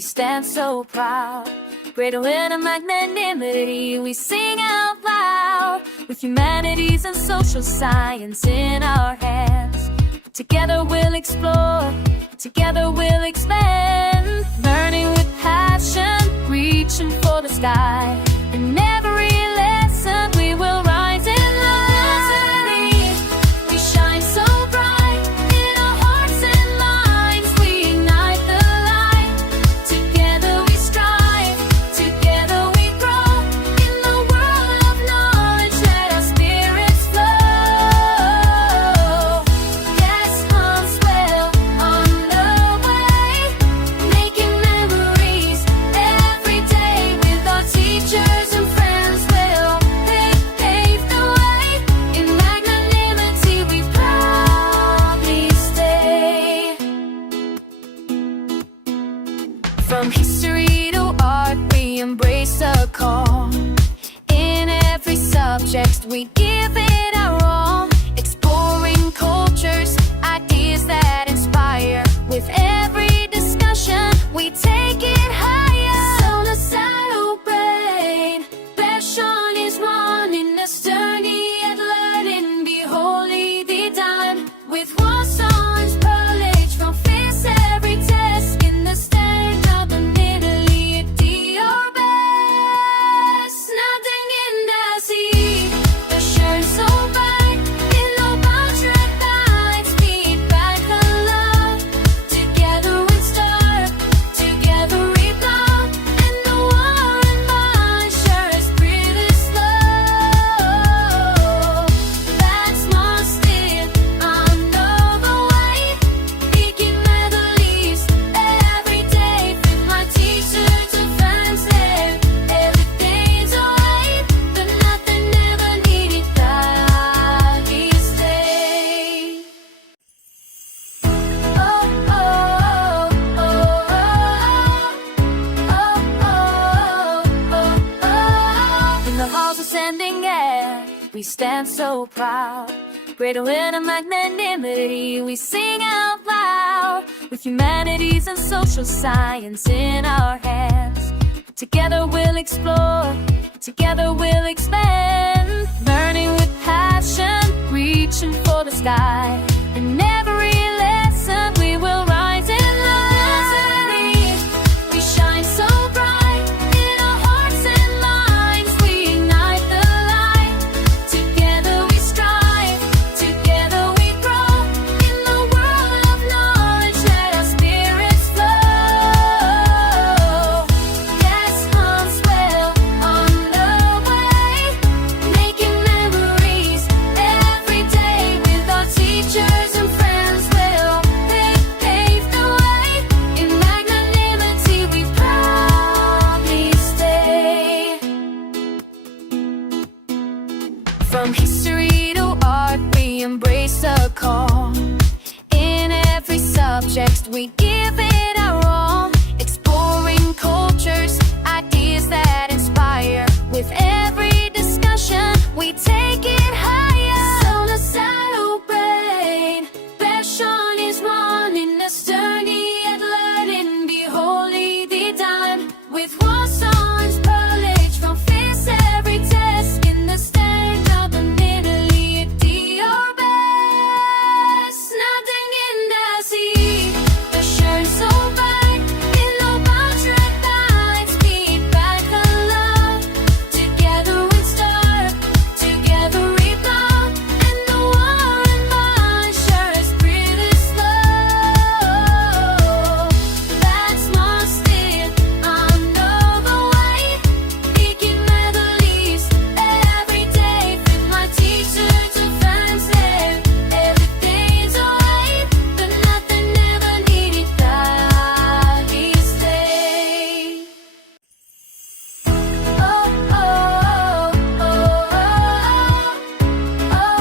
we stand so proud. Greater in magnanimity, we sing out loud. With humanities and social science in our hands, together we'll explore, together we'll expand. Learning with passion, reaching for the sky. In every lesson we will rise and learn. We shine so bright in our hearts and minds. We ignite the light. Together we strive, together we grow. In the world of knowledge, let our spirits flow. Yes, HUMSS will on the way, making memories every day. With our teachers and friends, we'll pave the way. In magnanimity we proudly stay. From history to art, we embrace the call. In every subject, we give it our all. Exploring cultures, ideas that inspire. With every discussion, we take it higher. So let's celebrate. Passion is one in this journey at learning. Be holy the time. With one song's knowledge from face every test. In the stand of the Italy, do your best. Nothing in the sea, the shine so bright. In the boundary lines, feedback the love. Together we start, together we blow. And the one mind sure as breathe is slow. That's my still under the way. Picking melodies every day. With my teachers and friends there. Everything's alright, but nothing ever needed that we stay. Oh, oh, oh, oh, oh, oh, oh. In the halls of Sandingan, we stand so proud. Greater in magnanimity, we sing out loud. With humanities and social science in our hands, together we'll explore, together we'll expand. Learning with passion, reaching for the sky. In every lesson we will rise and learn. We shine so bright in our hearts and minds. We ignite the light. Together we strive, together we grow. In the world of knowledge, let our spirits flow. Yes, HUMSS will on the way, making memories every day. With our teachers and friends, we'll pave the way. In magnanimity we proudly stay. From history to art, we embrace the call. In every subject, we give it our all. Exploring cultures, ideas that inspire. With every discussion, we take it higher. So let's celebrate. Passion is one in this journey at learning. Be holy the time. With one song's knowledge from face every test. In the stand of the Italy, do your best. Nothing in the sea, the shine so bright. In the boundary lines, feedback the love. Together we start, together we blow. And the one mind sure as breathe is slow. That's my still under the way. Picking melodies every day. With my teachers and friends there. Everything's alright, but nothing ever needed that we stay. Oh, oh, oh, oh, oh,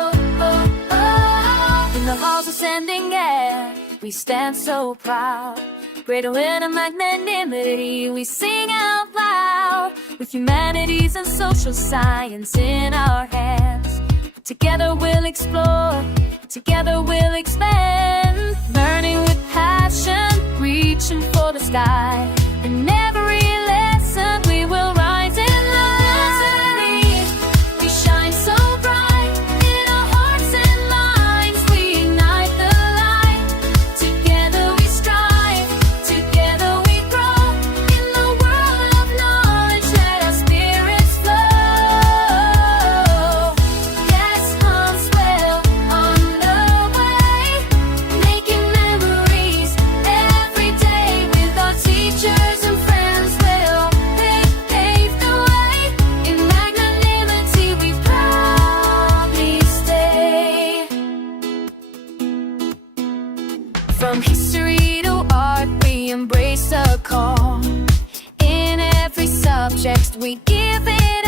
oh, oh. In the halls of Sandingan, we stand so proud. Greater in magnanimity, we sing out loud. With humanities and social science in our hands, together we'll explore, together we'll expand. Learning with passion, reach reaching for the sky. In every lesson we will rise in light. We shine so bright in our hearts and minds. We ignite the light. Together we strive, together we grow. In the world of knowledge, let our spirits flow. Yes, HUMSS well on the way, making memories every day with our teachers and friends. Will they pave the way? In magnanimity we proudly stay. From history to art, we embrace a call. In every subject we give it